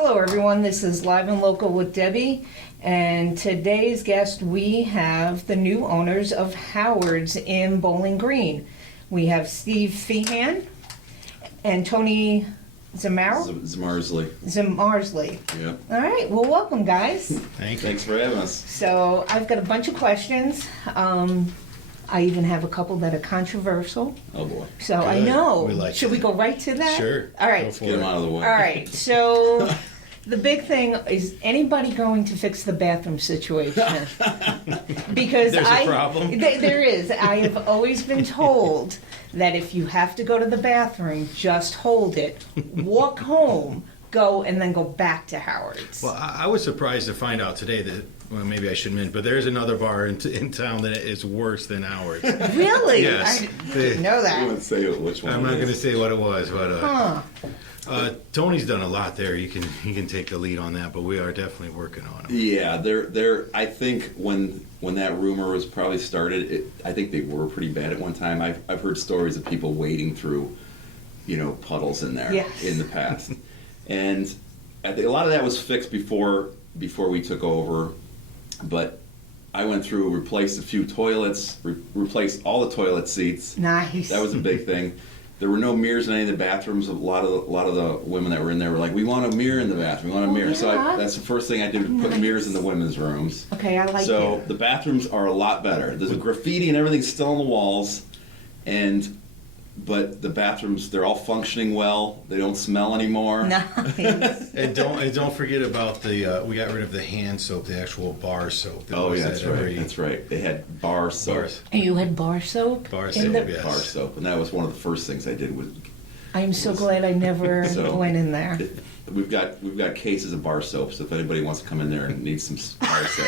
Hello everyone, this is Live and Local with Debbie, and today's guest we have the new owners of Howard's in Bowling Green. We have Steve Feehan and Tony Zamarsley. Yeah. All right, well welcome guys. Thanks for having us. So I've got a bunch of questions. I even have a couple that are controversial. Oh boy. So Good. I know. We Should we go right to that? Sure. All right. Get them out of the way. All right, so the big thing is anybody going to fix the bathroom situation? Because There's a problem? There is. I have always been told that if you have to go to the bathroom, just hold it, walk home, go, and then go back to Howard's. Well, I was surprised to find out today that, well, maybe I shouldn't mention, but there's another bar in town that is worse than ours. Really? Yes. I didn't know I that. wouldn't say which one. I'm not going to say what it was, but Huh. Tony's done a lot there. He can take the lead on that, but we are definitely working on it. Yeah, they're. I think when that rumor was probably started, I think they were pretty bad at one time. I've heard stories of people wading through, puddles in there Yes. in the past, and I think a lot of that was fixed before we took over. But I went through, replaced a few toilets, replaced all the toilet seats. Nice. That was a big thing. There were no mirrors in any of the bathrooms. A lot of the women that were in there were like, "We want a mirror in the bathroom. We want a mirror." yeah. So that's the first thing I did, put Nice. mirrors in the women's rooms. Okay, I like So it. the bathrooms are a lot better. There's a graffiti and everything's still on the walls, but the bathrooms, they're all functioning well. They don't smell anymore. Nice. And don't forget about we got rid of the hand soap, the actual bar soap. that Oh was yeah, at that's every right. That's right. They had bar soap. Bars. You had bar soap? Bar in soap, the- yes. Bar soap, and that was one of the first things I did. I'm so glad I never So- went in there. We've got cases of bar soap. So if anybody wants to come in there and needs some bar soap,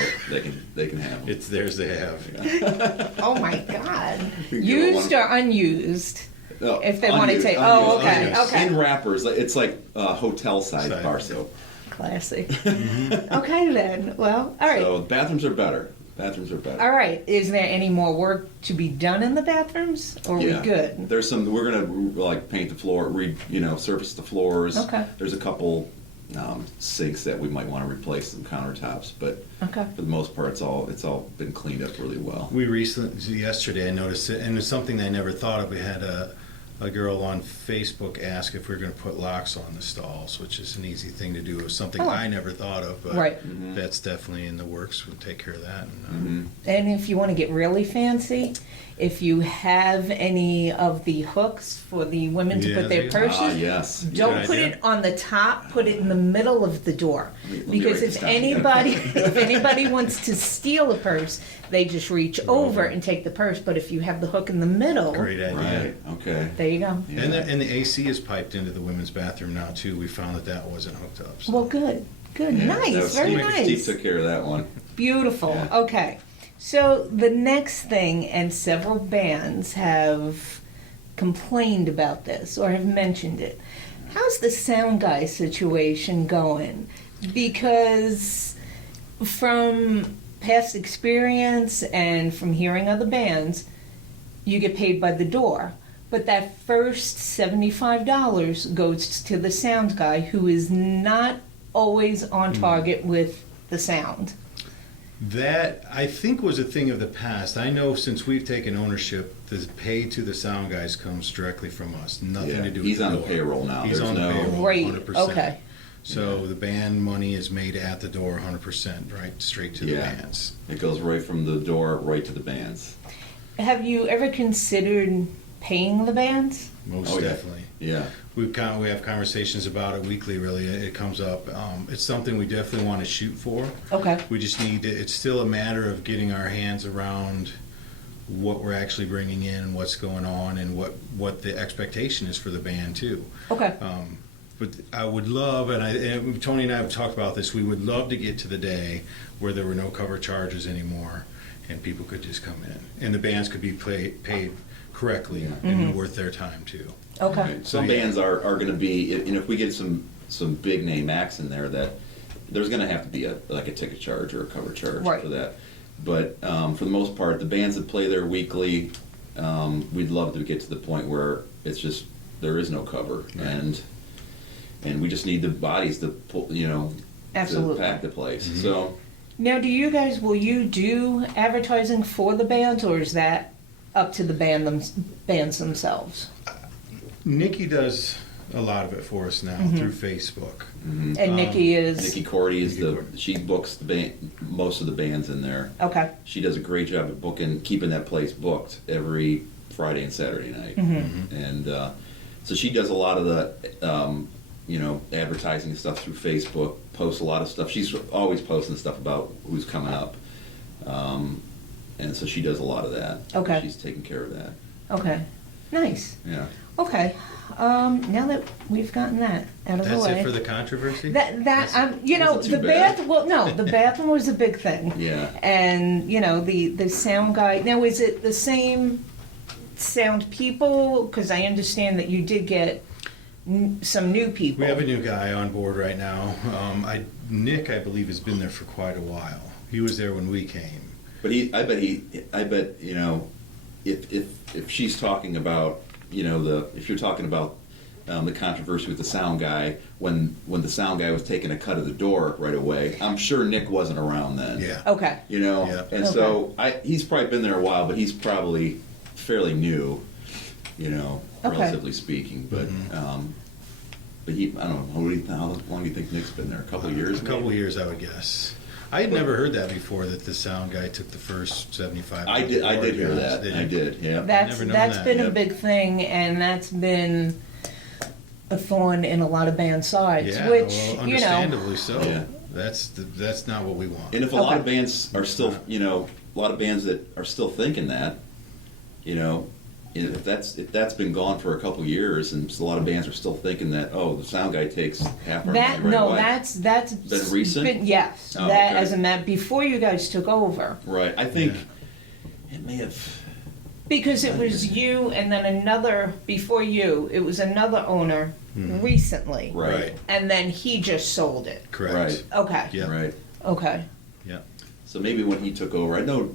they can have them. It's theirs to have. Oh my God. You Used don't or unused? No, If they want to unused, take, oh, unused, okay, unused. okay. In wrappers, it's like hotel size Size. bar soap. Classic. Okay then, well, all right. So bathrooms are better. All right, is there any more work to be done in the bathrooms, or are we good? There's some. We're gonna paint the floor, surface the floors. Okay. There's a couple sinks that we might want to replace, some countertops, but Okay. for the most part, it's all been cleaned up really well. We yesterday I noticed it, and it's something I never thought of. We had a girl on Facebook ask if we were going to put locks on the stalls, which is an easy thing to do. It was something Oh. I never thought of, but Right. that's definitely in the works. We'll take care of that. And, Mm-hmm. And if you want to get really fancy, if you have any of the hooks for the women to Yeah, put their they- purses, Yes. don't Good put idea. it on the top, put it in the middle of the door. Let me Because write if this down. anybody wants to steal a purse, they just reach over and take the purse. But if you have the hook in the middle, great idea. Right. Okay. there you go. Yeah. And the AC is piped into the women's bathroom now too. We found that wasn't hooked up. So. Well, good. Yeah, Nice. that was Very Steve. nice. Steve took care of that one. Beautiful. Yeah. Okay. So the next thing, and several bands have complained about this or have mentioned it. How's the sound guy situation going? Because from past experience and from hearing other bands, you get paid by the door. But that first $75 goes to the sound guy, who is not always on target with the sound. That, I think, was a thing of the past. I know since we've taken ownership, the pay to the sound guys comes directly from us. Nothing Yeah, to do with he's the on the door. payroll now. He's There's on the no- payroll, Great. 100%. Okay. So the band money is made at the door 100%, right, straight to the Yeah. bands. It goes right from the door right to the bands. Have you ever considered paying the bands? Most Oh, yeah. definitely. Yeah. We have conversations about it weekly, really. It comes up. It's something we definitely want to shoot for. Okay. We just need to, it's still a matter of getting our hands around what we're actually bringing in, what's going on, and what the expectation is for the band, too. Okay. But I would love, and Tony and I have talked about this, we would love to get to the day where there were no cover charges anymore and people could just come in. And the bands could be paid correctly and worth their time, too. Okay. Right. Some So, yeah. bands are going to be, if we get some big name acts in there, that there's going to have to be a ticket charge or a cover charge Right. for that. But for the most part, the bands that play there weekly, we'd love to get to the point where it's just there is no cover, Right. and and we just need the bodies to pull, to Absolutely. pack the place. Mm-hmm. So Now, will you do advertising for the bands, or is that up to the bands themselves? Nikki does a lot of it for us now through Facebook. And Nikki is Nikki Cordy is Nikki Cordy. she books the band, most of the bands in there. okay. She does a great job at keeping that place booked every Friday and Saturday night. And so she does a lot of the, advertising stuff through Facebook, posts a lot of stuff. She's always posting stuff about who's coming up. And so she does a lot of that. Okay. She's taking care of that. Okay. Nice. Yeah. Okay. Now that we've gotten that out of the That's way. it for the controversy? That Wasn't the too bad. the bathroom was a big thing. Yeah. And the sound guy. Now, is it the same sound people? Because I understand that you did get some new people. We have a new guy on board right now. Nick, I believe, has been there for quite a while. He was there when we came. But I bet if she's talking about if you're talking about the controversy with the sound guy when the sound guy was taking a cut of the door right away, I'm sure Nick wasn't around then. Yeah. Okay. Yeah. And so he's probably been there a while, but he's probably fairly new, relatively speaking. But but I don't know, how long do you think Nick's been there? A couple of years? A couple maybe? of years, I would guess. I had never heard that before, that the sound guy took the first 75. I did hear that. I did. Yeah. That's never known that. been a Yep. big thing, and that's been a thorn in a lot of band sides. Yeah, which well, understandably so. Yeah. That's not what we want. And if a lot of Okay. bands are still, a lot of bands that are still thinking that, if that's been gone for a couple years, and a lot of bands are still thinking that, oh, the sound guy takes half our that money right away. that's Been recent? yes, Oh, that okay. as a matter before you guys took over, Right. I think Yeah. it may have. because it was you and then another before you. It was another owner recently, Right. and then he just sold it. Correct. Right. Okay. Yeah. Right. Okay. Yeah. So maybe when he took over, I know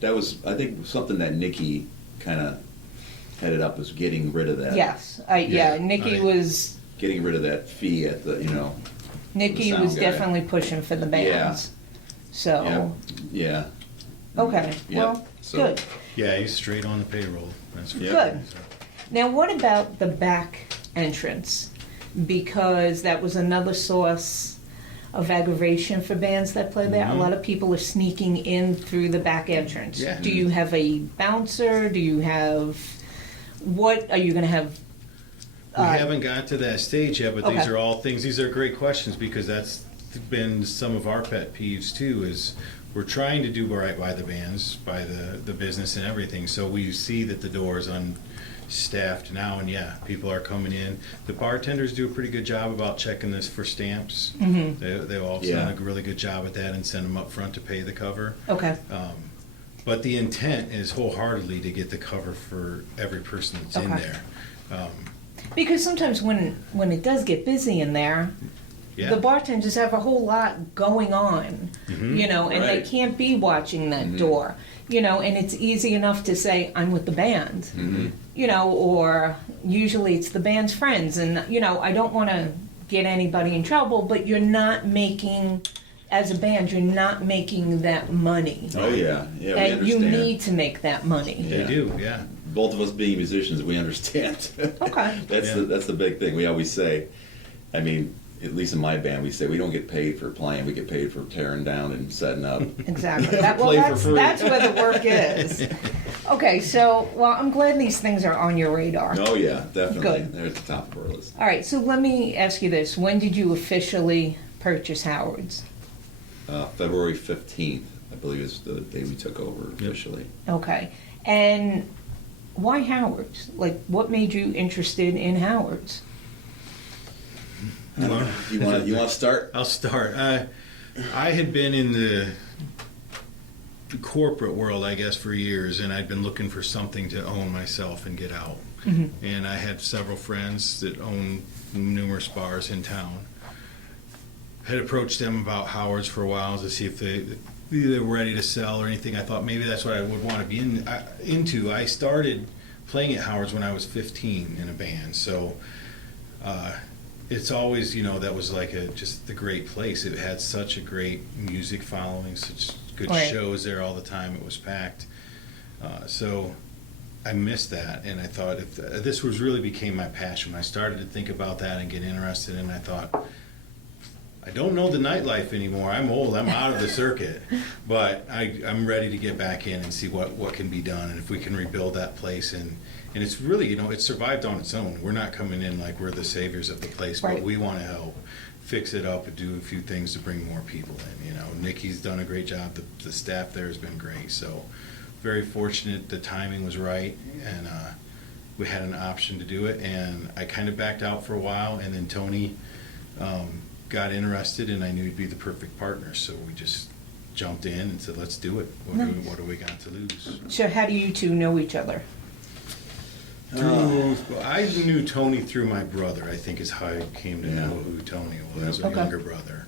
that was, I think, something that Nikki kind of headed up, was getting rid of that. Yes. Yeah, Nikki I- was. Getting rid of that fee at the, Nikki sound was guy. definitely pushing for the bands. So. Yeah. Okay. Yeah. Well, So- good. Yeah, he's straight on the payroll. That's for Yeah. sure. Good. Now, what about the back entrance? Because that was another source of aggravation for bands that play there. A lot of people are sneaking in through the back entrance. Yeah. Do you have a bouncer? Do you have, what are you going to have? We haven't got to that stage yet, but these Okay. are all things, these are great questions, because that's been some of our pet peeves too, is we're trying to do right by the bands, by the business and everything, so we see that the door is unstaffed now, and yeah, people are coming in. The bartenders do a pretty good job about checking this for stamps. They've also Yeah. done a really good job at that, and send them up front to pay the cover. Okay. But the intent is wholeheartedly to get the cover for every person that's in Okay. there. Because sometimes when it does get busy in there, Yeah. the bartenders have a whole lot going on, and they Right. can't be watching that door, and it's easy enough to say, I'm with the band, or usually it's the band's friends, and, I don't want to get anybody in trouble, but you're not making, as a band, you're not making that money. Oh yeah. Yeah. We And you understand. need to make that money. They Yeah. do, yeah. Both of us being musicians, we understand. Okay. That's Yeah. that's the big thing. We always say. I mean, at least in my band, we say we don't get paid for playing. We get paid for tearing down and setting up. Exactly. Play for free. That's where the work is. Okay, so, I'm glad these things are on your radar. Oh yeah, definitely. Good. They're at the top of our list. All right, so let me ask you this. When did you officially purchase Howard's? February 15th, I believe, is the day we took over officially. Okay. And why Howard's? Like, what made you interested in Howard's? I don't know. You want to start? I'll start. I had been in the corporate world, I guess, for years, and I'd been looking for something to own myself and get out. And I had several friends that own numerous bars in town. Had approached them about Howard's for a while to see if they were ready to sell or anything. I thought maybe that's what I would want to be into. I started playing at Howard's when I was 15 in a band, so it's always, that was like just the great place. It had such a great music following, such good Right. shows there all the time. It was packed. So I missed that, and I thought if this was really became my passion. When I started to think about that and get interested in it, I thought, I don't know the nightlife anymore. I'm old. I'm out of the circuit. But I'm ready to get back in and see what can be done, and if we can rebuild that place. And it's really, it survived on its own. We're not coming in like we're the saviors of the place, Right. but we want to help fix it up and do a few things to bring more people in. Nikki's done a great job. The staff there has been great. So very fortunate the timing was right, and we had an option to do it. And I kind of backed out for a while, and then Tony got interested, and I knew he'd be the perfect partner. So we just jumped in and said, let's do it. What do we got to lose? So how do you two know each other? I knew Tony through my brother, I think is how I came to know who Tony was, a Okay. younger brother.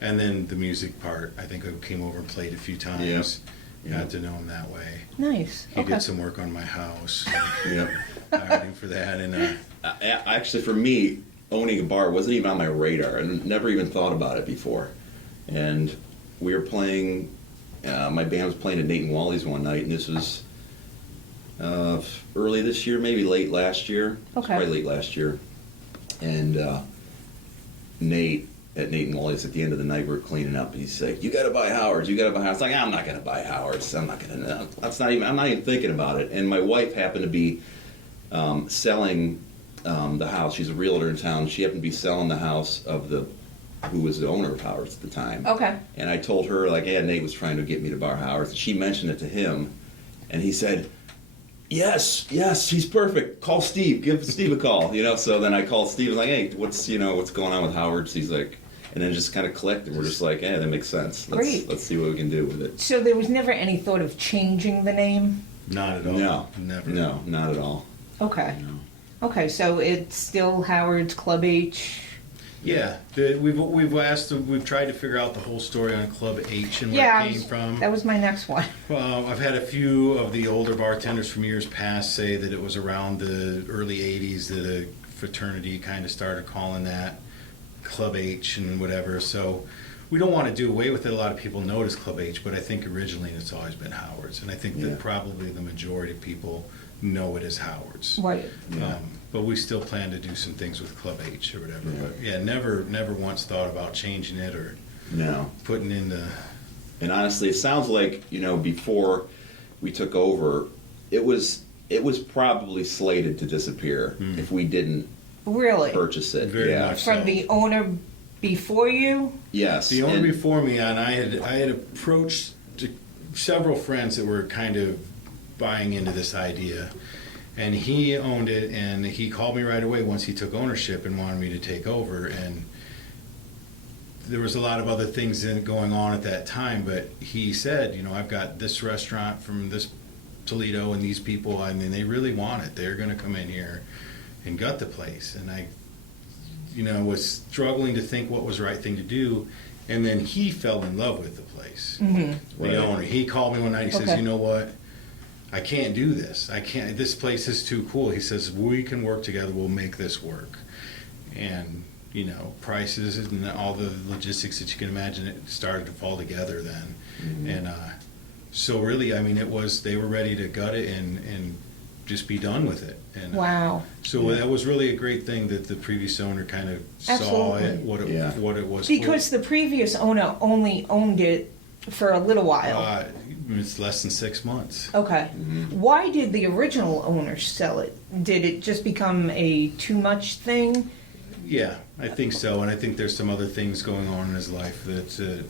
And then the music part, I think I came over and played a few times. Yeah. Got to know him that way. Nice. He Okay. did some work on my house. Yep. Hired him for that. And Actually, for me, owning a bar wasn't even on my radar. I never even thought about it before. And we were playing, my band was playing at Nate and Wally's one night, and this was early this year, maybe late last year. Okay. Probably late last year. And Nate, at Nate and Wally's, at the end of the night, we were cleaning up, and he's like, "You got to buy Howard's. You got to buy Howard's." Like, I'm not going to buy Howard's. I'm not going to. I'm not even thinking about it. And my wife happened to be selling the house. She's a realtor in town. She happened to be selling the house of who was the owner of Howard's at the time. Okay. And I told her, like, yeah, Nate was trying to get me to bar Howard's. And she mentioned it to him, and he said, yes, he's perfect. Call Steve. Give Steve a call. So then I called Steve. I was like, hey, what's going on with Howard's? He's like, and then it just kind of clicked, and we're just like, yeah, that makes sense. Great. Let's see what we can do with it. So there was never any thought of changing the name? not at all. No. Never. No, not at all. Okay. No. Okay, so it's still Howard's Club H. Yeah. We've tried to figure out the whole story on Club H and where it came from. That was my next one. I've had a few of the older bartenders from years past say that it was around the early 80s that a fraternity kind of started calling that Club H and whatever. So we don't want to do away with it. A lot of people know it as Club H, but I think originally it's always been Howard's. And I think Yeah. that probably the majority of people know it as Howard's. Right. Yeah. But we still plan to do some things with Club H or whatever. Yeah. But yeah, never once thought about changing it or No. putting in the... And honestly, it sounds like, before we took over, it was probably slated to disappear if we didn't Really? purchase it. Very yeah. much. From So- the owner before you? Yes. The owner and- before me, and I had approached several friends that were kind of buying into this idea, and he owned it, and he called me right away once he took ownership and wanted me to take over. And there was a lot of other things going on at that time, but he said, I've got this restaurant from this Toledo and these people, I mean, they really want it. They're going to come in here and gut the place. And I was struggling to think what was the right thing to do. And then he fell in love with the place. Mm-hmm. The Right. owner. He called me one night. He says, Okay. "You know what? I can't do this. I can't. This place is too cool." He says, "We can work together. We'll make this work." And prices and all the logistics that you can imagine, it started to fall together then. Mhm. And so really, I mean, they were ready to gut it and just be done with it. And Wow. so that was really a great thing that the previous owner kind of saw Absolutely. it, Yeah. what it was. Because the previous owner only owned it for a little while. It's less than 6 months. Okay. Mm-hmm. Why did the original owner sell it? Did it just become a too much thing? Yeah, I think so, and I think there's some other things going on in his life that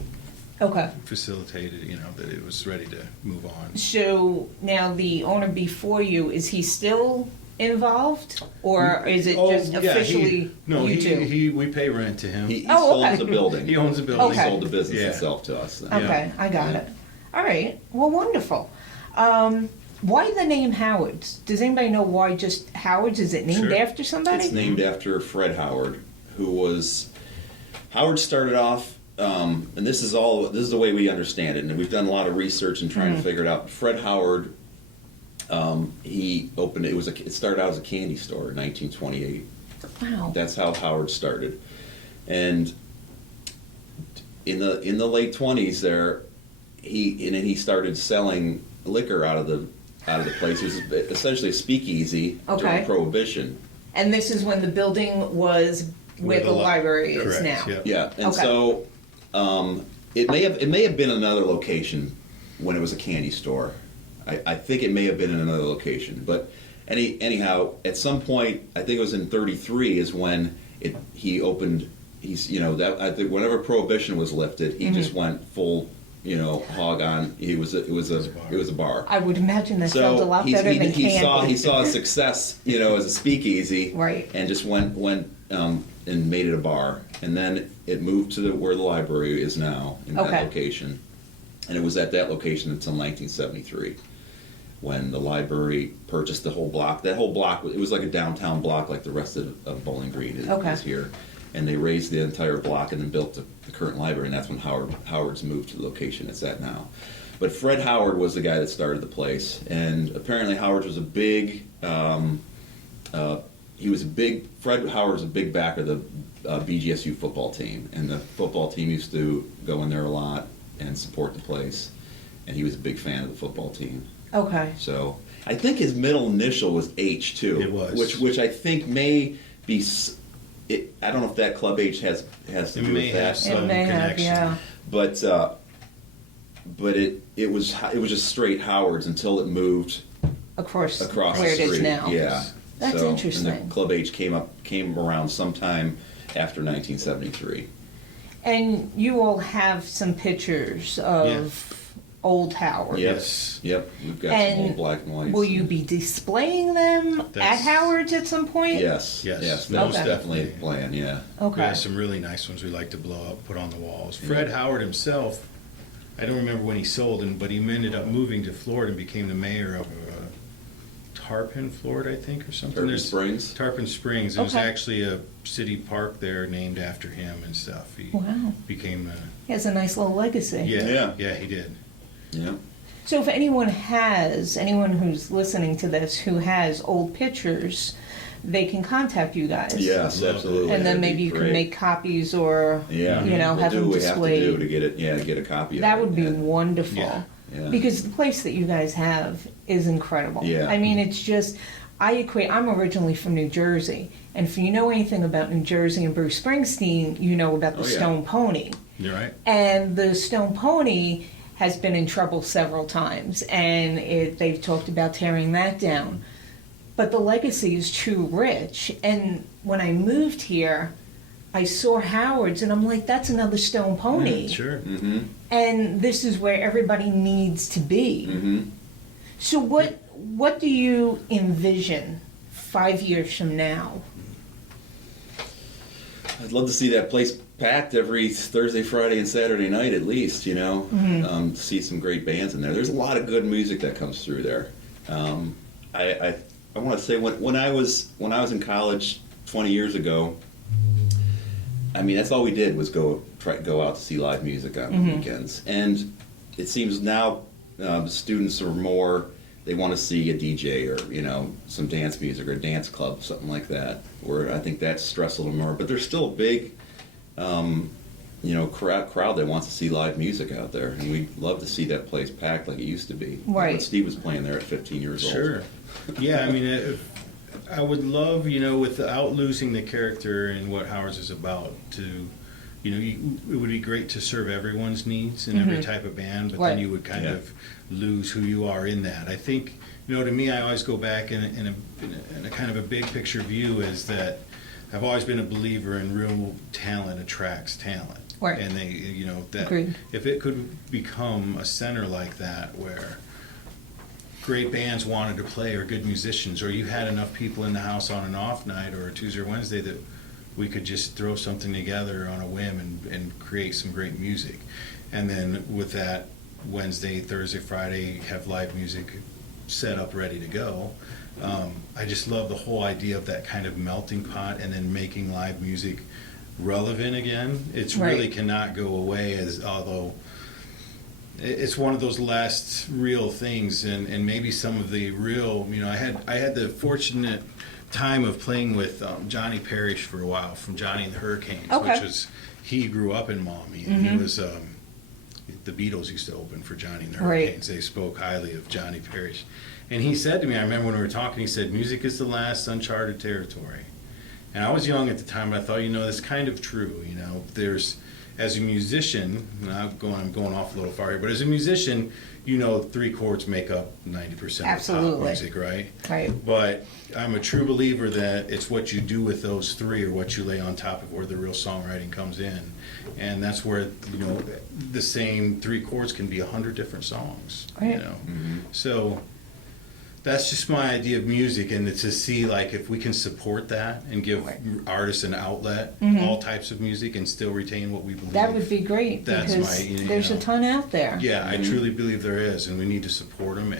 Okay. facilitated, that it was ready to move on. So now the owner before you, is he still involved? Or is it Oh, just yeah, officially you two? we pay rent to him. He Oh, okay. sold the building. He owns the building. Okay. He sold the business Yeah. itself to us. then. Okay, I got Yeah. it. All right. Well, wonderful. Why the name Howard's? Does anybody know why just Howard's? Is it named Sure. after somebody? It's named after Fred Howard, Howard started off, and this is the way we understand it, and we've done a lot of research and trying to figure it out. Fred Howard, he opened it started out as a candy store in 1928, Wow. That's how Howard started. And in the late 20s there, he started selling liquor out of the place. It was essentially a speakeasy Okay. during Prohibition. And this is when the building was where the library is correct, now. yeah. Yeah, and Okay. so it may have been another location when it was a candy store. I think it may have been in another location, but anyhow, at some point, I think it was in '33, is when he opened. I think whenever Prohibition was lifted, he just went full hog on. It was a bar. I would imagine that sounds a lot better than he candy. saw a success, as a speakeasy, Right. and just went and made it a bar, and then it moved to where the library is now in that Okay. location, and it was at that location until 1973, when the library purchased the whole block. That whole block, it was like a downtown block, like the rest of Bowling Green is here, and they raised the entire block and then built the current library, and that's when Howard's moved to the location it's at now. But Fred Howard was the guy that started the place, and apparently Howard was a big. Fred Howard was a big backer of the BGSU football team, and the football team used to go in there a lot and support the place, and he was a big fan of the football team. Okay. So I think his middle initial was H too. It was. which I think may be. I don't know if that Club H has to do with that. Some It may have, connection. yeah. But it was just straight Howard's until it moved Across across where the it street. is now. Yeah, That's interesting. And the Club H came around sometime after 1973. And you all have some pictures of old Howard. Yes. Yep. We've got And some old black and whites. will you be displaying them at That's- Howard's at some point? Yes. Yes. Yes. Okay. That's definitely a plan. Yeah. We Okay. have some really nice ones we like to blow up, put on the walls. Fred Howard himself, I don't remember when he sold them, but he ended up moving to Florida and became the mayor of Tarpon, Florida, I think, or something. Turpin There's- Springs. Tarpon Springs. There's Okay. actually a city park there named after him and stuff. He Wow. became He has a nice little legacy. Yeah. he did. Yeah. So if anyone who's listening to this who has old pictures, they can contact you guys. Yes, Love it. absolutely. And then That'd maybe be you can great. make copies or, Yeah. have We'll do them what we have to do displayed. to get it. Yeah, get a copy. That of it. would be Yeah. wonderful. Yeah. Yeah. Because the place that you guys have is incredible. Yeah. I mean, it's just, I'm originally from New Jersey. And if you know anything about New Jersey and Bruce Springsteen, you know about the Oh, yeah. Stone Pony. You're right. And the Stone Pony has been in trouble several times, and they've talked about tearing that down. But the legacy is too rich. And when I moved here, I saw Howard's, and I'm like, that's another Stone Pony. Sure. Mm-hmm. And this is where everybody needs to be. Mm-hmm. So what do you envision 5 years from now? I'd love to see that place packed every Thursday, Friday, and Saturday night at least. See some great bands in there. There's a lot of good music that comes through there. I want to say when I was in college 20 years ago, I mean that's all we did was go out to see live music on the weekends. And it seems now the students are more. They want to see a DJ or some dance music or a dance club, something like that. Where I think that's stressful more, but there's still a big, crowd that wants to see live music out there, and we'd love to see that place packed like it used to be. Right. When Steve was playing there at 15 years old. Sure. Yeah, I mean, I would love, without losing the character and what Howard's is about, to, it would be great to serve everyone's needs in every type of band, but Right. then you would kind of lose who you are in that. I think, to me, I always go back in a kind of a big picture view is that I've always been a believer in real talent attracts talent. Right. And they, that Agreed. if it could become a center like that where great bands wanted to play or good musicians, or you had enough people in the house on an off night or a Tuesday or Wednesday that we could just throw something together on a whim and create some great music. And then with that, Wednesday, Thursday, Friday, have live music set up ready to go. I just love the whole idea of that kind of melting pot and then making live music relevant again. It's Right. really cannot go away, although it's one of those last real things, and maybe some of the real, I had the fortunate time of playing with Johnny Parrish for a while from Johnny and the Hurricanes, Okay. which was, he grew up in Maumee, and he was, the Beatles used to open for Johnny and the Right. Hurricanes. They spoke highly of Johnny Parrish. And he said to me, I remember when we were talking, he said, music is the last uncharted territory. And I was young at the time, but I thought, that's kind of true. There's, as a musician, and I'm going off a little far here, but as a musician, 3 chords make up 90% of pop Absolutely. music, right? Right. But I'm a true believer that it's what you do with those 3 or what you lay on top of where the real songwriting comes in. And that's where, the same 3 chords can be 100 different songs, Right. So that's just my idea of music, and to see like if we can support that and give Right. artists an outlet, all types of music, and still retain what we believe. That would be great That's because my, there's a ton out there. Yeah, I truly believe there is, and we need to support them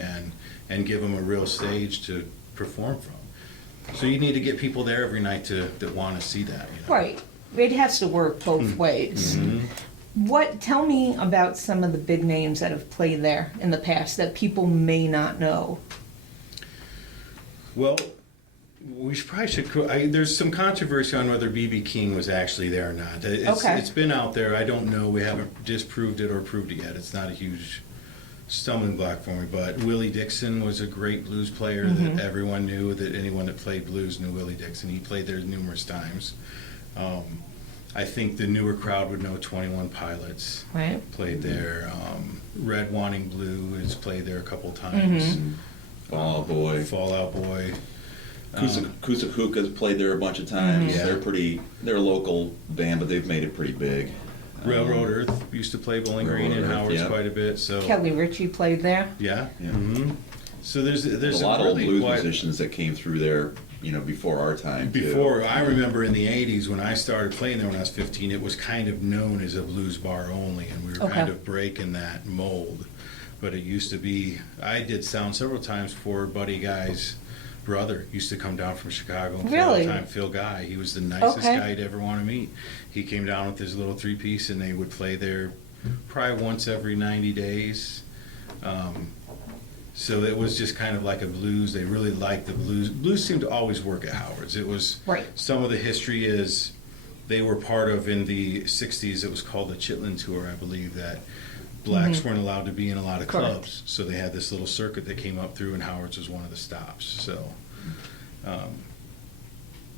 and give them a real stage to perform from. So you need to get people there every night that want to see that. Right. It has to work both ways. Tell me about some of the big names that have played there in the past that people may not know. Well, we probably should. There's some controversy on whether B.B. King was actually there or not. It's been out there. I don't know. We haven't disproved it or proved it yet. It's not a huge stumbling block for me. But Willie Dixon was a great blues player that everyone knew. That anyone that played blues knew Willie Dixon. He played there numerous times. I think the newer crowd would know 21 Pilots. Right. Played there. Red Wanting Blue has played there a couple times. Fallout Boy. Fallout Boy. Kusa Hookah's played there a bunch of times. Yeah. They're a local band, but they've made it pretty big. Railroad Earth used to play Bowling Green Railroad and Earth, Howard's yeah. quite a bit. So Kelly Ritchie played there. yeah. Yeah. So there's a lot of old blues musicians that came through there, before our time. too. Before, I remember in the 80s when I started playing there when I was 15, it was kind of known as a blues bar only, and we were kind of breaking that mold. But it used to be, I did sound several times for Buddy Guy's brother. Used to come down from Chicago and play all the time, Phil Guy. He was the nicest guy you'd ever want to meet. He came down with his little 3-piece, and they would play there probably once every 90 days. So it was just kind of like a blues. They really liked the blues. Blues seemed to always work at Howard's. It was, some of the history is they were part of, in the 60s, it was called the Chitlin Tour, I believe, that blacks weren't allowed to be in a lot of clubs. So they had this little circuit that came up through, and Howard's was one of the stops. So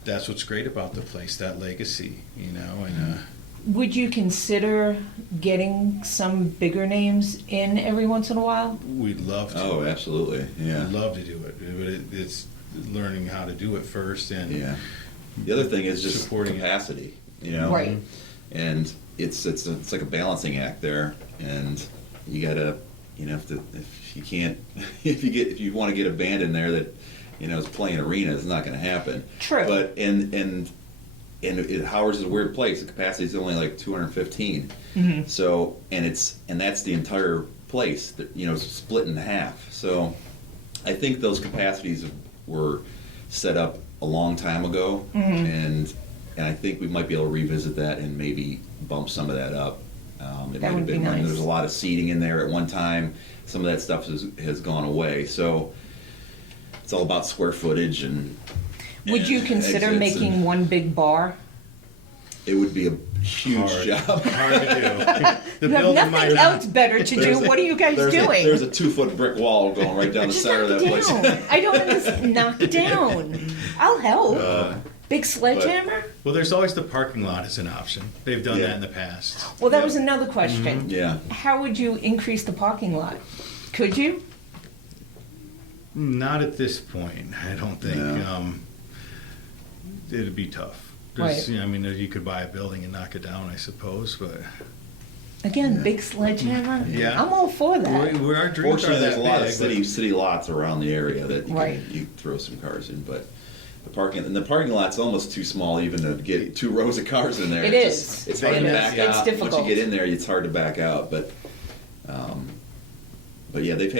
that's what's great about the place, that legacy, and Would you consider getting some bigger names in every once in a while? we'd love to. Oh, absolutely. Yeah. We'd love to do it. But it's learning how to do it first, and Yeah. The other thing is just Supporting it. capacity, Right. And it's like a balancing act there, and you gotta, if you can't, if you want to get a band in there that, is playing arena, it's not going to happen. True. But Howard's is a weird place. The capacity is only like 215. So and that's the entire place, split in half. So I think those capacities were set up a long time ago, and I think we might be able to revisit that and maybe bump some of that up. That would be nice. There's a lot of seating in there at one time. Some of that stuff has gone away. So it's all about square footage and. Would you consider exits making and- one big bar? It would be a huge Hard. job. hard to do. The You have building might nothing not- else better to do. What are you guys doing? There's a 2-foot brick wall going right down the Just center of knock that it place. down. I don't understand. Knock it down. I'll help. Big sledgehammer? Well, there's always the parking lot as an option. They've done Yeah. that in the past. Well, that was another question. Yeah. How would you increase the parking lot? Could you? Not at this point, I don't think. No. It'd be tough. Right. You could buy a building and knock it down, I suppose, but Again, big sledgehammer? Yeah. I'm all for that. our dreams Fortunately, are there's that a lot of big, city lots around the area that you Right. can throw some cars in, but the parking lot's almost too small even to get 2 rows of cars in there. It is. It's hard It to is. back It's out. difficult. Once you get in there, it's hard to back out. But yeah, they've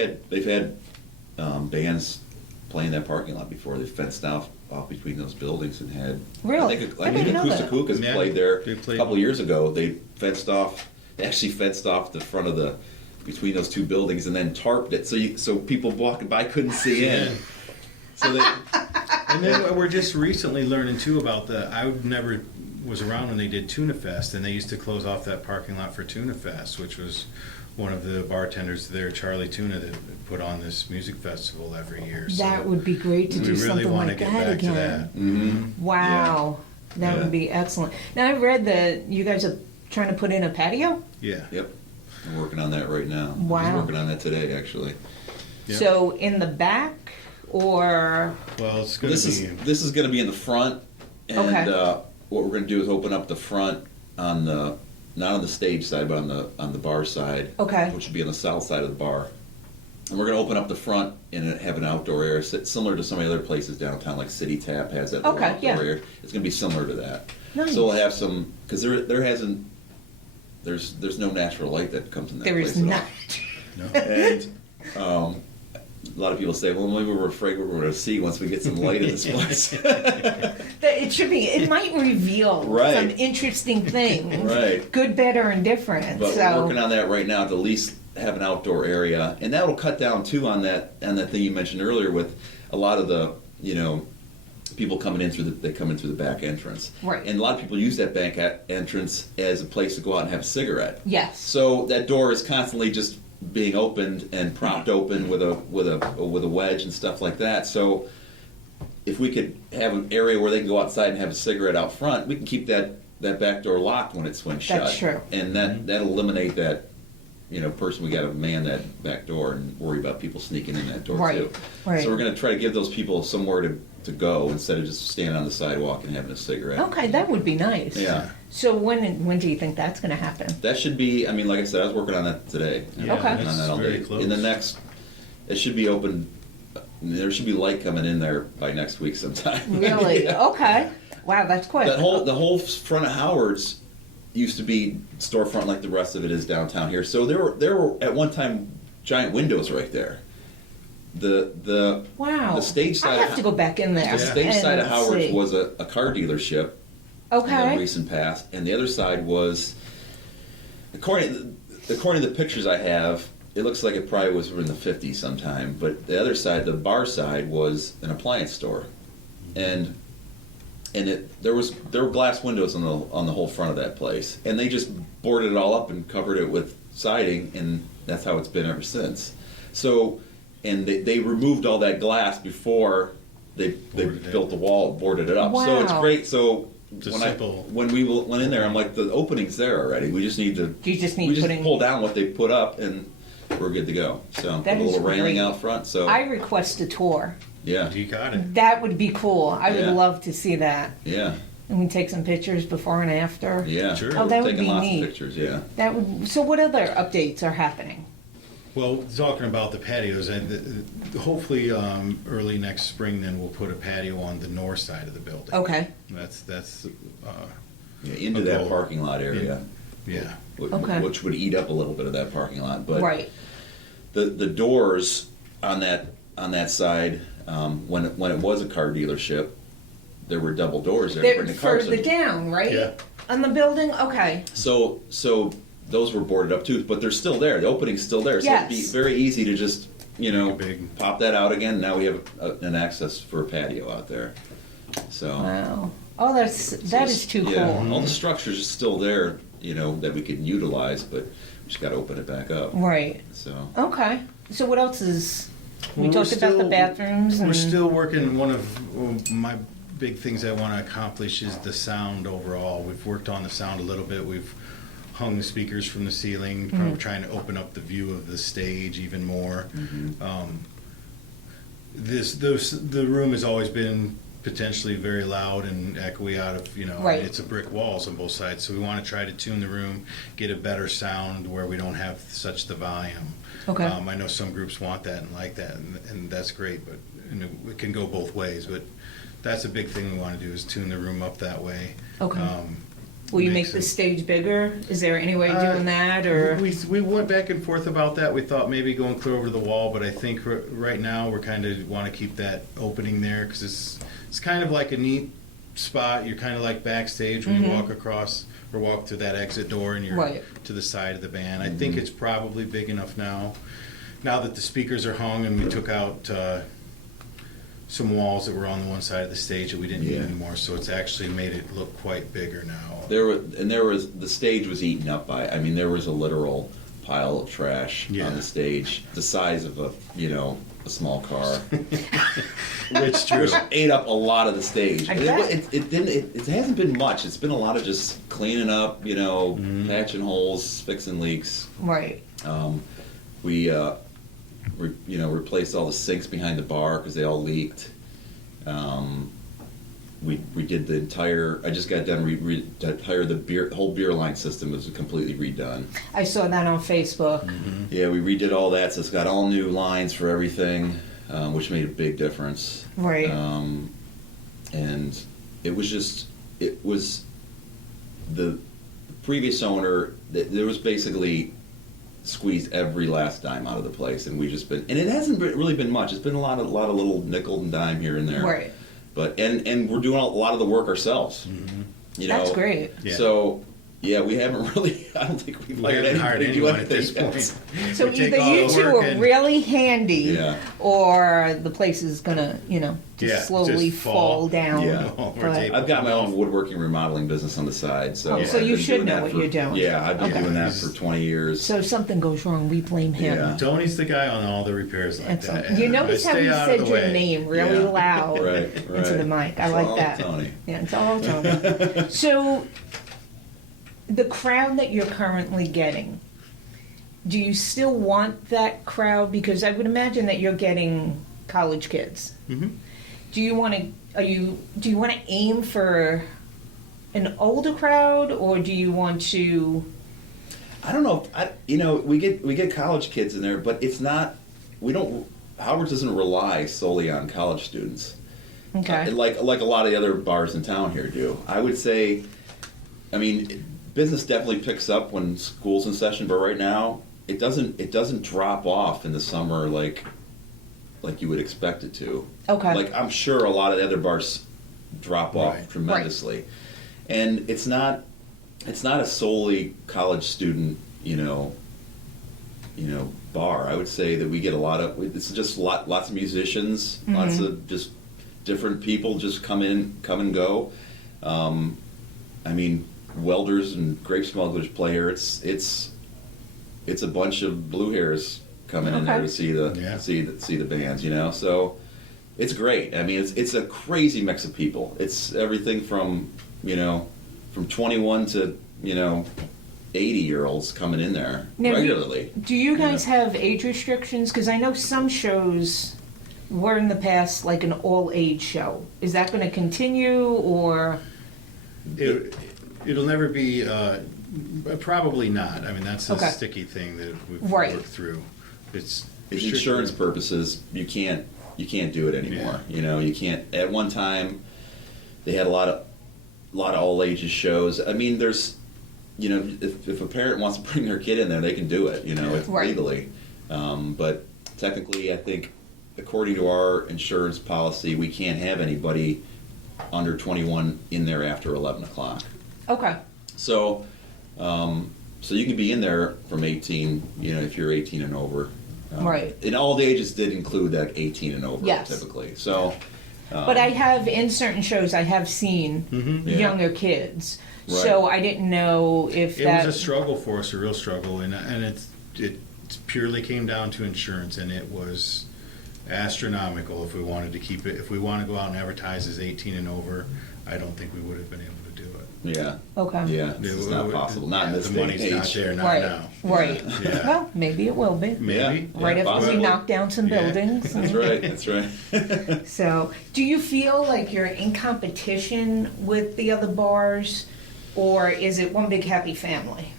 had bands playing that parking lot before. They fenced off between those buildings and had. Really? I think I didn't know that. Akustakukas Yeah, played there they played- a couple of years ago. They actually fenced off the front of between those 2 buildings and then tarped it so people walking by couldn't see in. So And then we're just recently learning too about I never was around when they did Tuna Fest, and they used to close off that parking lot for Tuna Fest, which was one of the bartenders there, Charlie Tuna, that put on this music festival every year. That would be great to do something like that again. Mm-hmm. Wow, that would be excellent. Now I read that you guys are trying to put in a patio. Yeah. Yep. I'm working on that right now. Wow. I was working on that today, actually. Yep. So in the back, or Well, it's going to be. This is going to be in the front, and Okay. What we're going to do is open up the front on the not on the stage side, but on the bar side. Okay. Which would be on the south side of the bar. And we're going to open up the front and have an outdoor area similar to some of the other places downtown, like City Tap has that little Okay, outdoor yeah. area. It's going to be similar to that. Nice. So we'll have some because there's no natural light that comes in that there place is at not. all. And a lot of people say, well, maybe we're afraid what we're going to see once we get some light in this place. It should be. It might reveal Right. some interesting things. Right. Good, better, and different. But So we're working on that right now to at least have an outdoor area, and that'll cut down too on that thing you mentioned earlier with a lot of the people coming in they come in through the back entrance, Right. And a lot of people use that back entrance as a place to go out and have a cigarette. yes. So that door is constantly just being opened and propped open with a wedge and stuff like that. So if we could have an area where they can go outside and have a cigarette out front, we can keep that back door locked when it swings shut. That's true. And that'll eliminate that person. We got to man that back door and worry about people sneaking in that door Right, too. right. So we're going to try to give those people somewhere to go instead of just standing on the sidewalk and having a cigarette. Okay, that would be nice. Yeah. So when do you think that's going to happen? That should be. I mean, like I said, I was working on that today. Yeah, Okay. Working on that all very day. close. In the next, it should be open. There should be light coming in there by next week sometime. Really? Yeah. Okay. Wow, that's quick. The whole front of Howard's used to be storefront like the rest of it is downtown here. So there were at one time giant windows right there. Wow. The stage I side. have to go back in there. The stage side of and Howard's see. was a car dealership in Okay. the recent past, and the other side was, according to the pictures I have, it looks like it probably was in the 50s sometime. But the other side, the bar side, was an appliance store, and there were glass windows on the whole front of that place, and they just boarded it all up and covered it with siding, and that's how it's been ever since. So, and they removed all that glass before they built the wall, boarded it up. So it's Wow. great. So It's a when simple- when we went in there, I'm like, the opening's there already. We just need to You just need we just putting- pull down what they put up, and we're good to go. So That put a is little railing great. out front. So I request a tour. yeah, You got it. That would be cool. I would Yeah. love to see that. yeah, And we take some pictures before and after. yeah. Sure. Oh, that would Taking be lots neat. of pictures. Yeah. That would. So, what other updates are happening? Well, talking about the patios, and hopefully early next spring, then we'll put a patio on the north side of the building. Okay. That's Yeah, into A that goal. parking lot area, yeah. Okay. which would eat up a little bit of that parking lot. But Right. the doors on that side, when it was a car dealership, there were double doors there to They're bring the cars further in. down, right? Yeah. On the building. Okay. So those were boarded up too, but they're still there. The opening's still there, so it'd be Yes. very easy to just Big. pop that out again. Now we have an access for a patio out there. So Wow. Oh, that is too yeah, cool. all the structures are still there, that we can utilize, but we just got to open it back up. Right. So Okay. So what else is? We Well, talked about the bathrooms. We're And, still working. One of my big things I want to accomplish is the sound overall. We've worked on the sound a little bit. We've hung the speakers from the ceiling, probably trying to open up the view of the stage even more. The room has always been potentially very loud and echoey out of, Right. it's a brick walls on both sides. So we want to try to tune the room, get a better sound where we don't have such the volume. Okay. I know some groups want that and like that, and that's great, but it can go both ways. But that's a big thing we want to do is tune the room up that way. Okay. Will you make makes the it- stage bigger? Is there any way of doing that, or? We went back and forth about that. We thought maybe going clear over the wall, but I think right now we're kind of want to keep that opening there because it's kind of like a neat spot. You're kind of like backstage when you walk across or walk through that exit door and you're Right. to the side of the band. I think it's probably big enough now. Now that the speakers are hung and we took out some walls that were on the one side of the stage that we didn't need Yeah. anymore. So it's actually made it look quite bigger now. The stage was eaten up by. I mean, there was a literal pile of trash Yeah. on the stage, the size of a small car, Which true. which ate up a lot of the stage. I bet. It hasn't been much. It's been a lot of just cleaning up, Mm-hmm. patching holes, fixing leaks. Right. We replaced all the sinks behind the bar because they all leaked. We did the entire. I just got done. The whole beer line system was completely redone. I saw that on Facebook. Mm-hmm. Yeah, we redid all that, so it's got all new lines for everything, which made a big difference. Right. And it was the previous owner. There was basically squeezed every last dime out of the place, and and it hasn't really been much. It's been a lot of little nickel and dime here and there. Right. But and we're doing a lot of the work ourselves. Mm-hmm. That's great. Yeah. So yeah, we haven't really. I don't think we've We haven't hired anybody to do anyone at this anything point. yet. So We take either all you the two work are and- really handy, Yeah. or the place is gonna, just Yeah, slowly just fall fall. down. Yeah. Or But- tape. I've got my own woodworking remodeling business on the side, so Oh, so I've you been should doing know that what for- you're doing. Yeah, I've been Okay. doing that for 20 years. So if something goes wrong, we blame him. Yeah. Tony's the guy on all the repairs like Excellent. that. You and notice I how stay you out of said the your way. name really Yeah. loud Right, into the mic. I It's like all that. Tony. Yeah, it's all Tony. So the crowd that you're currently getting, do you still want that crowd? Because I would imagine that you're getting college kids. Mhm. Do you want to? Do you want to aim for an older crowd, or do you want to? I don't know. We get college kids in there, but it's not. We don't. Howard doesn't rely solely on college students. Okay. Like a lot of the other bars in town here do. I would say. I mean, business definitely picks up when school's in session, but right now it doesn't drop off in the summer like you would expect it to. Okay. Like I'm sure a lot of the other bars drop off Right. tremendously, and it's not a solely college student bar. I would say that we get a lot of. It's just lots of musicians, lots of just different people just come and go. I mean, welders and grape smugglers play here. It's a bunch of blue hairs coming in there Okay. to see the bands. So it's great. I mean, it's a crazy mix of people. It's everything from 21 to 80-year-olds coming in there Now, regularly. Do you guys have age restrictions? Because I know some shows were in the past like an all-age show. Is that going to continue, or? It'll never be. Probably not. I mean, that's a Okay. sticky thing that we've Right. worked through. It's For strictly- insurance purposes, you can't do it anymore. You can't. At one time, they had a lot of all ages shows. I mean, there's, if a parent wants to bring their kid in there, they can do it. It's Right. legally. But technically, I think, according to our insurance policy, we can't have anybody under 21 in there after 11 o'clock. Okay. So, so you can be in there from 18, if you're 18 and over. Right. And all the ages did include that 18 and over, Yes. typically. So, But I have, in certain shows, I have seen Yeah. younger kids. Right. So I didn't know if It that... was a struggle for us, a real struggle, and it purely came down to insurance, and it was astronomical if we wanted to keep it. If we want to go out and advertise as 18 and over, I don't think we would have been able to do it. yeah. Okay. Yeah, it's not possible. Not in this The day and money's age. not there, not Right. now. Right. Yeah. Well, maybe it will be. Maybe. Yeah. Right Yeah, after we possibly. knock down some Yeah. buildings. That's right. That's right. So, do you feel like you're in competition with the other bars, or is it one big happy family?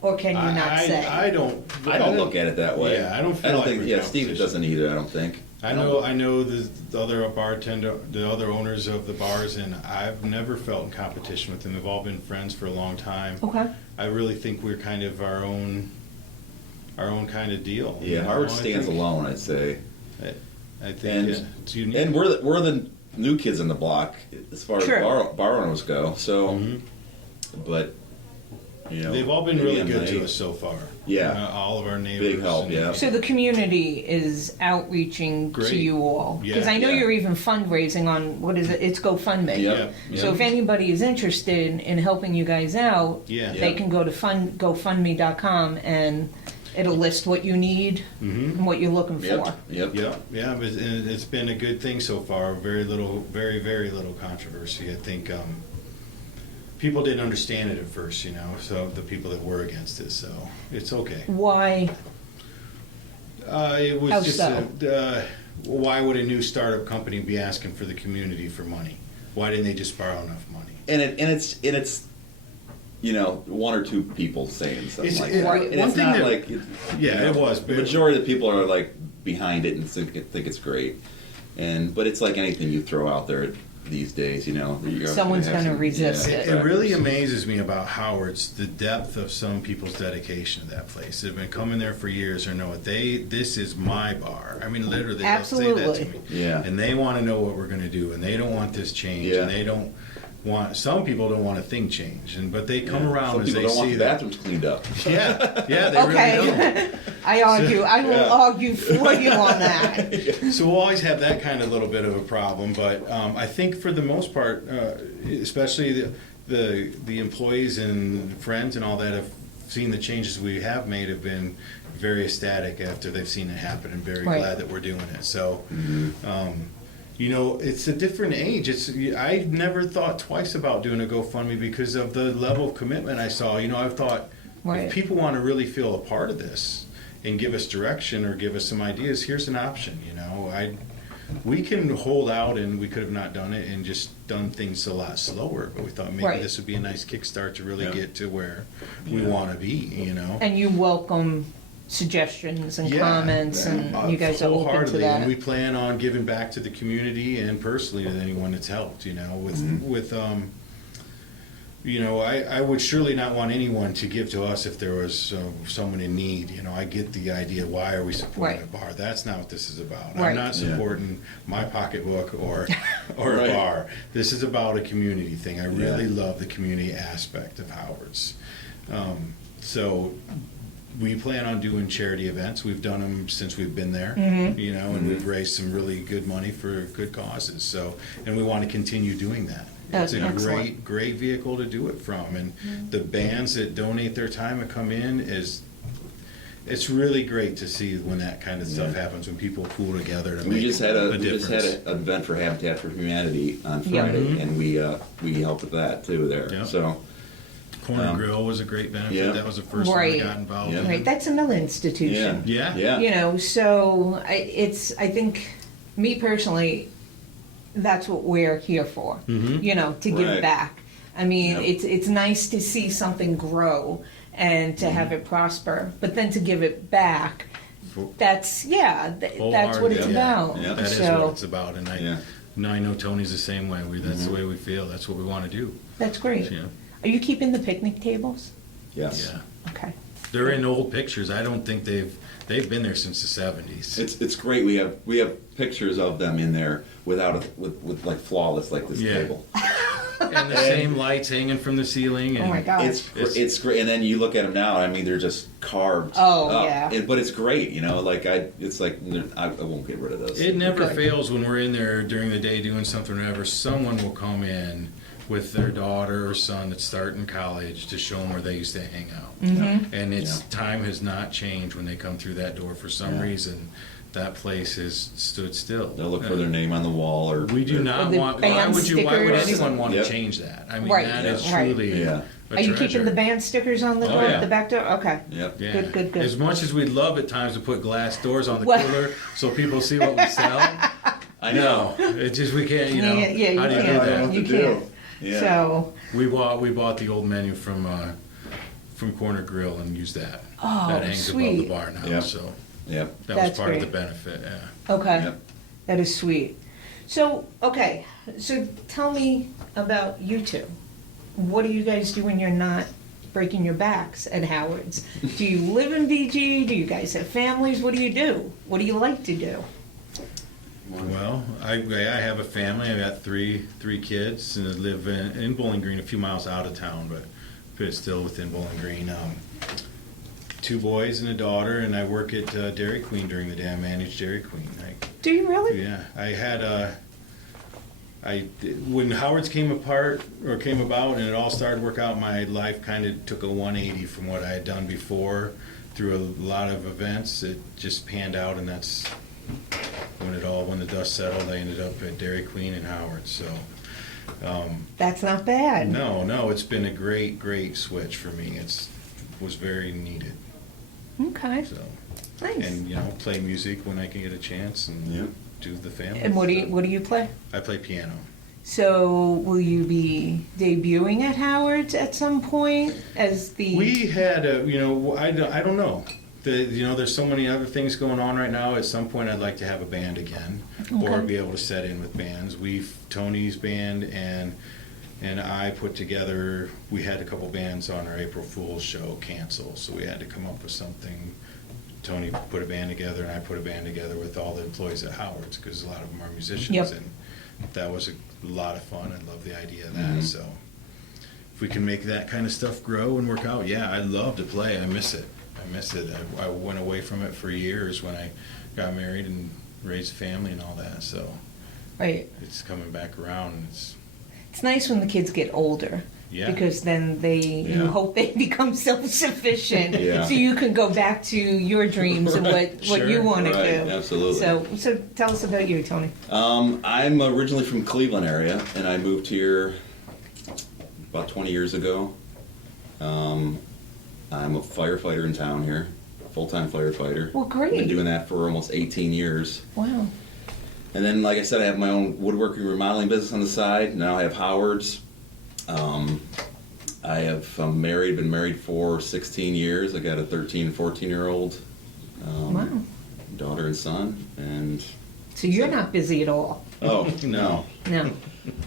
Or can you not say? I don't. I don't look at it that way. Yeah, I don't feel like think. we're Yeah, Steve competition. doesn't either. I don't think. I know the other bartender, the other owners of the bars, and I've never felt in competition with them. They've all been friends for a long time. Okay. I really think we're kind of our own kind of deal. Yeah, Harvard stands alone, I'd say. I think And it's unique. and we're the new kids on the block as far True. as bar owners go. So, Mhm. but you know, They've all been maybe really a good to night. us so far. Yeah. All of our neighbors. Big help, and- yeah. So the community is outreaching Great. to you all, because Yeah. I know Yeah. you're even fundraising on, what is it? It's GoFundMe. Yep. Yeah. So if anybody is interested in helping you guys out, Yeah. they can go to GoFundMe.com and it'll list what you need and what you're looking Yep. for. Yep. Yeah, but it's been a good thing so far. Very little, very little controversy. I think people didn't understand it at first, you know. So the people that were against it, so it's okay. Why? It was How just so? why would a new startup company be asking for the community for money? Why didn't they just borrow enough money? And it's you know, one or two people saying something It's- like it- that. Right. And one it's thing not that- like Yeah, it was. The majority of the people are like behind it and think it's great. But it's like anything you throw out there these days, you know. Someone's gonna resist it. It really amazes me about Howard's, the depth of some people's dedication to that place. They've been coming there for years or know it. This is my bar. I mean, literally, they'll say that to Absolutely. me. Yeah. And they want to know what we're going to do, and they don't want this change, Yeah. and they don't want. Some people don't want a thing changed, but they come around Some as people they don't want see the that. bathrooms cleaned up. Yeah, they really don't. Okay. I argue. I will Yeah. argue for you on that. So we'll always have that kind of little bit of a problem, but I think for the most part, especially the employees and friends and all that have seen the changes we have made, have been very ecstatic after they've seen it happen, and very Right. glad that we're doing it. So, you know, it's a different age. I never thought twice about doing a GoFundMe because of the level of commitment I saw. You know, I've thought Right. if people want to really feel a part of this and give us direction or give us some ideas, here's an option. You know, we can hold out, and we could have not done it and just done things a lot slower. But we thought maybe Right. this would be a nice kickstart to really Yeah. get to where we Yeah. want to be. You know. And you welcome suggestions and comments, and you guys are open to wholeheartedly. that. And we plan on giving back to the community and personally to anyone that's helped. You know, with you know, I would surely not want anyone to give to us if there was someone in need. You know, I get the idea. Why are we supporting Right. a bar? That's not what this is about. Right. I'm not Yeah. supporting my pocketbook or a Right. bar. This is about a community thing. I really Yeah. love the community aspect of Howard's. So we plan on doing charity events. We've done them since we've been there, you know, and we've raised some really good money for good causes. So, and we want to continue doing that. That's It's a excellent. great vehicle to do it from. And the bands that donate their time and come in it's really great to see when that kind of stuff Yeah. happens, when people pool together to We make just had a an event for Habitat for Humanity on Yeah. Friday, and we helped with that too there. Yeah. So Corner Grill was a great benefit. Yeah. That was the first one we Right. got involved Yeah. in. Right, that's another institution. Yeah. yeah, You know, so I think, me personally, that's what we're here for. You know, to give Right. back. I mean, Yep. it's nice to see something grow and to have it prosper, but then to give it back. That's that's what it's Wholeheartedly, about. Yeah. That is So what it's about, and I know Tony's the same way. That's the way we feel. That's what we want to do. that's great. Yeah. Are you keeping the picnic tables? yes. Yeah, Okay. they're in old pictures. I don't think they've been there since the '70s. It's great. We have pictures of them in there with like flawless like this Yeah. table. And the same lights hanging from the ceiling. And Oh my God. It's great. And then you look at them now. I mean, they're just carved. Oh, up. yeah. But it's great. You know, like I won't get rid of those. It never Good. fails when we're in there during the day doing something or whatever. Someone will come in with their daughter or son that's starting college to show them where they used to hang out. Mm-hmm. And Yeah. time has not changed when they come through that door. For some Yeah. reason, that place has stood still. They'll look for their name on the wall or We do not Or the want. Why band would stickers. anyone want Yep. to change that? I mean, Right, that is right. truly Yeah. a Are you keeping treasure. the band stickers on the Oh, door, yeah. the back door? Okay. Yep. Yeah. Good. As much as we'd love at times to put glass doors on the Well- cooler so people see what we sell, I know. it's just we can't. You know, Yeah, you how do you do can't. that? You to do. can't. Yeah. So, We bought the old menu from Corner Grill and used that. Oh, that hangs above sweet. the bar now. Yep. So Yep. that That's was part of great. the benefit. Yeah. okay. Yep. That is sweet. So, okay. So tell me about you two. What do you guys do when you're not breaking your backs at Howard's? Do you live in BG? Do you guys have families? What do you do? What do you like to do? Well, I have a family. I've got three kids, and I live in Bowling Green, a few miles out of town, but but it's still within Bowling Green. 2 boys and a daughter, and I work at Dairy Queen during the day. I manage Dairy Queen. Do you really? Yeah, I had when Howard's came about and it all started to work out, my life kind of took a 180 from what I had done before. Through a lot of events, it just panned out, and that's when the dust settled, I ended up at Dairy Queen and Howard. So That's not bad. no, it's been a great switch for me. Was very needed. Okay. So Nice. and play music when I can get a chance and Yeah. do the family. And what stuff. do you play? I play piano. So will you be debuting at Howard's at some point as the? We had I don't know. There's so many other things going on right now. At some point, I'd like to have a band again, or Okay. be able to set in with bands. Tony's band and I put together. We had a couple bands on our April Fool's show cancel, so we had to come up with something. Tony put a band together, and I put a band together with all the employees at Howard's, because a lot of them are musicians, Yep. and that was a lot of fun. I love the idea of that. Mhm. So if we can make that kind of stuff grow and work out, yeah, I'd love to play. I miss it. I went away from it for years when I got married and raised a family and all that. So Right. it's coming back around. And It's nice when the kids get older. Yeah. Because then you Yeah. hope they become self-sufficient, Yeah. so you can go back to your dreams and what Sure. you want to Right, do. absolutely. So tell us about you, Tony. I'm originally from Cleveland area, and I moved here about 20 years ago. I'm a firefighter in town here, full-time firefighter. Well, great. Been doing that for almost 18 years. Wow. And then, like I said, I have my own woodworking remodeling business on the side. Now I have Howard's. I'm married, been married for 16 years. I got a 13, 14-year-old Wow. daughter and son. And So you're not busy at all. oh, no. No.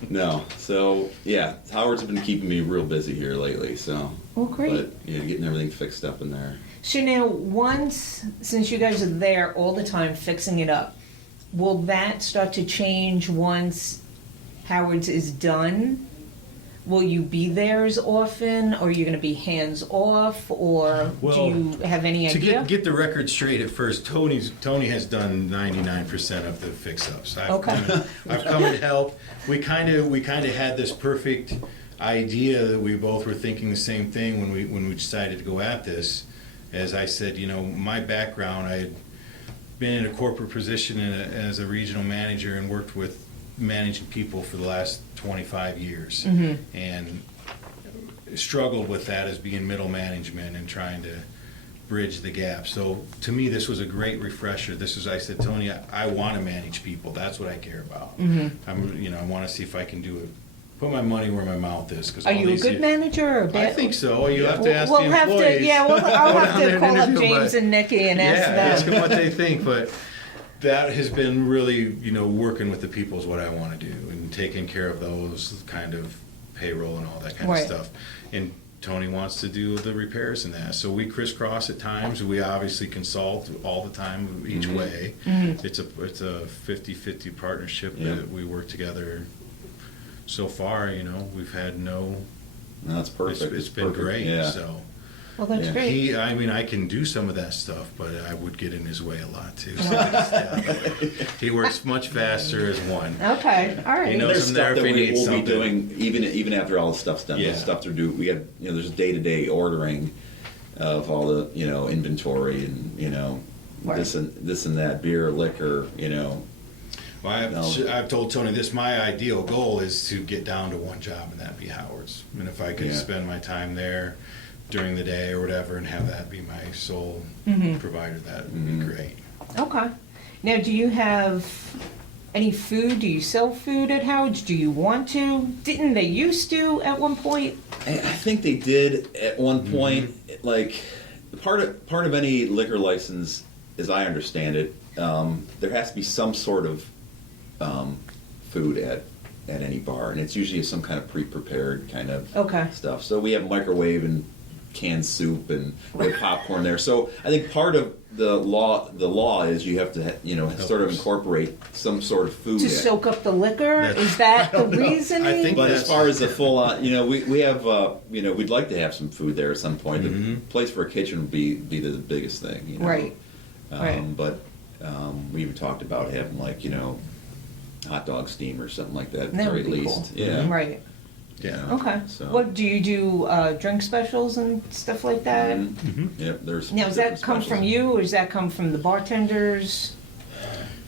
No. So, yeah, Howard's been keeping me real busy here lately. So, Well, great. but yeah, getting everything fixed up in there. So now, since you guys are there all the time fixing it up, will that start to change once Howard's is done? Will you be there as often, or are you going to be hands off, or Well, do you have any to idea? get the record straight at first, Tony has done 99% of the fix-ups. I've come to help. We kind of had this perfect idea that we both were thinking the same thing when we decided to go at this. As I said, my background, I had been in a corporate position as a regional manager and worked with managing people for the last 25 years, and struggled with that as being middle management and trying to bridge the gap. So to me, this was a great refresher. I said, Tony, I want to manage people. That's what I care about. I want to see if I can do it. Put my money where my mouth is. Are you a good manager or a bad? I think so. You have to ask We'll the have employees. to. Yeah, I'll have to call up interview, James but- and Nikki and ask them. ask them what they think. But that has been really, working with the people is what I want to do, and taking care of those kind of payroll and all that kind Right. of stuff. And Tony wants to do the repairs and that. So we crisscross at times. We obviously consult all the time each way. It's a 50-50 partnership Yeah. that we work together. So far, we've had no. No, that's perfect. It's been perfect. great. Yeah. So. Well, that's Yeah. great. I can do some of that stuff, but I would get in his way a lot too. So he works much faster as one. Okay, all right. He knows There's I'm there stuff if that he needs we'll be something. doing even after all the stuff's done. Yeah. There's stuff to do. We got there's day-to-day ordering of all the inventory and Right. this and that, beer, liquor, Well, No. I've told Tony this. My ideal goal is to get down to one job, and that be Howard's. And if I could Yeah. spend my time there during the day or whatever, and have that be my sole provider, that would be great. Okay. Now, do you have any food? Do you sell food at Howard's? Do you want to? Didn't they used to at one point? I think they did at one point. Like part of any liquor license, as I understand it, there has to be some sort of food at any bar, and it's usually some kind of pre-prepared kind of Okay. stuff. So we have microwave and canned soup and we have popcorn there. So I think part of the law is you have to sort of incorporate some sort of food To there. soak up the liquor? Is that the reasoning? I think But as that's- far as the full on, we have, we'd like to have some food there at some point. The place for a kitchen would be the biggest thing, you know. Right. But we even talked about having hot dog steam or something like that, at the That very would be least. cool. Yeah. Right. Yeah. Okay. So- What do you do? Drink specials and stuff like that? Yep. There's. Now, does that different come specials. from you, or does that come from the bartenders?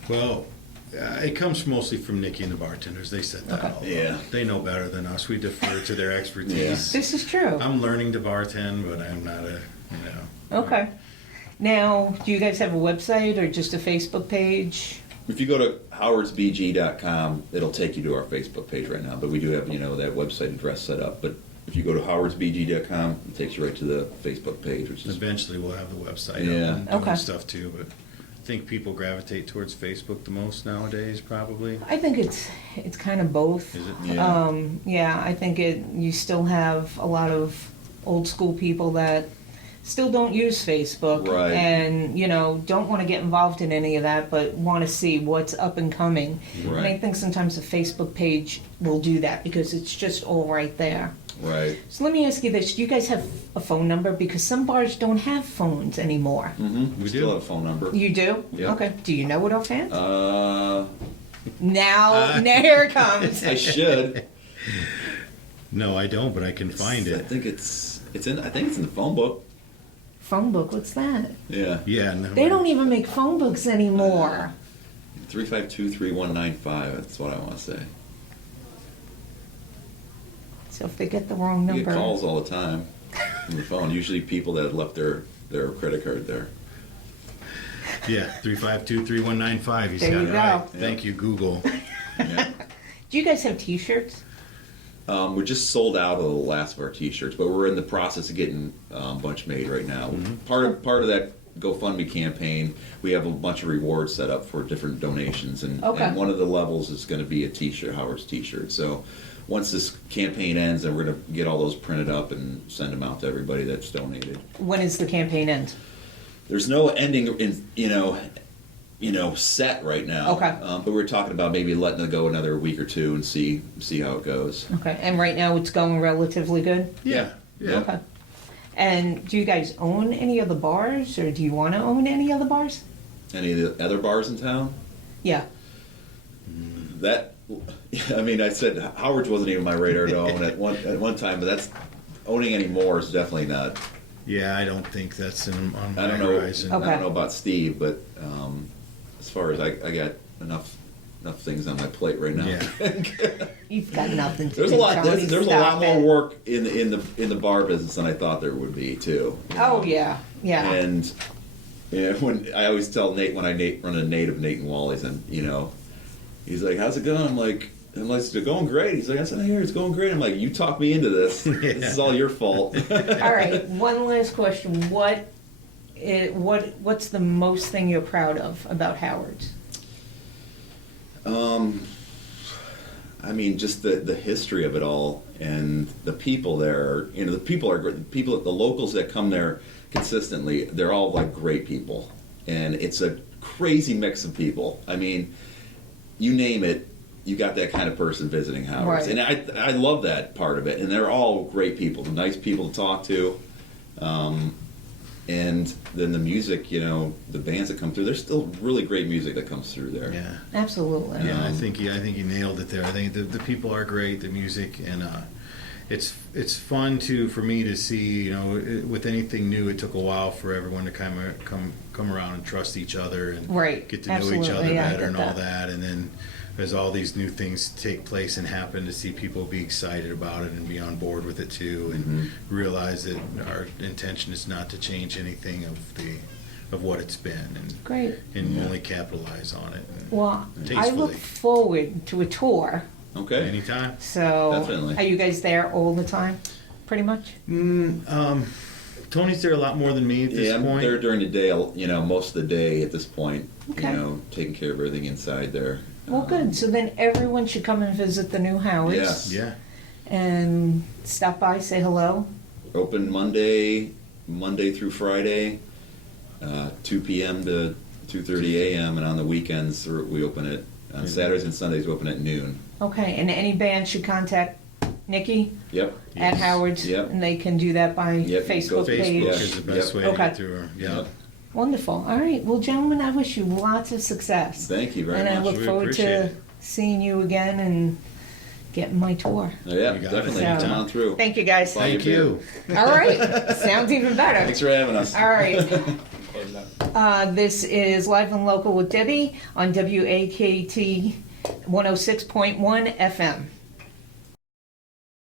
Well, it comes mostly from Nikki and the bartenders. They set that Okay. all up. Yeah. They know better than us. We defer to their expertise. This is true. I'm learning to bartend, but I'm not Okay. Now, do you guys have a website or just a Facebook page? If you go to howardsbg.com, it'll take you to our Facebook page right now. But we do have that website address set up. But if you go to howardsbg.com, it takes you right to the Facebook page, which is Eventually, we'll have the website Yeah. up and doing Okay. stuff too. But I think people gravitate towards Facebook the most nowadays, probably. I think it's kind of both. Is it? Yeah. Yeah, I think you still have a lot of old school people that still don't use Facebook Right. and don't want to get involved in any of that, but want to see what's up and coming. And I Right. think sometimes a Facebook page will do that because it's just all right there. right. So let me ask you this: do you guys have a phone number? Because some bars don't have phones anymore. We We still do. have a phone number. You do? Yeah. Okay. Do you know it offhand? Now Now here it comes. I should. No, I don't, but I can find I it. think it's in. I think it's in the phone book. Phone book, what's that? Yeah. Yeah. No, They don't even make phone books anymore. 352-3195. That's what I want to say. So if they get the wrong We number. get calls all the time from the phone. Usually people that have left their credit card there. Yeah, 352-3195. He's There got you it go. right. Thank you, Google. Yeah. Do you guys have T-shirts? We're just sold out of the last of our T-shirts, but we're in the process of getting a bunch made right now. Part of that GoFundMe campaign, we have a bunch of rewards set up for different donations, and one of the levels is going to be a T-shirt, Howard's T-shirt. So once this campaign ends, then we're going to get all those printed up and send them out to everybody that's donated. When is the campaign end? There's no ending in set right now. Okay. But we're talking about maybe letting it go another week or two and see how it goes. Okay, and right now it's going relatively good? Yeah. Yeah. Okay. And do you guys own any of the bars, or do you want to own any of the bars? Any of the other bars in town? Yeah. I said Howard's wasn't even my radar to own at one time, but that's owning any more is definitely not. Yeah, I don't think that's on I my don't know. horizon. Okay. I don't know about Steve, but as far as I got enough things on my plate right now. Yeah. You've got nothing to There's do, a lot. Tony, There's a stop lot more it. work in the bar business than I thought there would be too. Oh, yeah, yeah. And when I always tell Nate when I run a Nate of Nate and Wally's, and he's like, "How's it going?" I'm like, "It's going great." He's like, "I said, I hear it's going great." I'm like, "You talked me into this. This is all your fault." All right, one last question. What's the most thing you're proud of about Howard's? Just the history of it all and the people there. The people are great. The locals that come there consistently, they're all like great people, and it's a crazy mix of people. You name it, you got that kind of person visiting Howard's, Right. and I love that part of it. And they're all great people, nice people to talk to. And then the music, the bands that come through, there's still really great music that comes through there. Yeah. Absolutely. Yeah, I think you nailed it there. I think the people are great, the music, and it's fun for me to see. With anything new, it took a while for everyone to come around and trust each other and Right. get to know Absolutely. each other Yeah, I better get and all that. that. And then as all these new things take place and happen, to see people be excited about it and be on board with it too, and realize that our intention is not to change anything of what it's been, and Great. only capitalize on it. Well, I Tastefully. look forward to a tour. Okay. Anytime. So, Definitely. are you guys there all the time? Pretty much? Tony's there a lot more than me at this Yeah, I'm point. there during the day, most of the day at this point, Okay. taking care of everything inside there. Well, good. So then everyone should come and visit the new Howard's Yes. Yeah. and stop by, say hello. open Monday through Friday, 2 p.m. to 2:30 a.m. and on the weekends we open it on Saturdays and Sundays. We open at noon. Okay, and any band should contact Nikki Yep. at Howard's, Yep. and they can do that by Yep, Facebook Facebook page. is the best Yep. way to Okay. get through her. Yeah. Yep. Wonderful. All right. Well, gentlemen, I wish you lots of success. Thank you very And I much. look We forward appreciate to it. seeing you again and getting my tour. Yeah, You got it. definitely. So, Come on through. Thank you, guys. Bye. Thank you. All right. Sounds even better. Thanks for having us. All right. This is Live and Local with Debbie on WAKT 106.1 FM.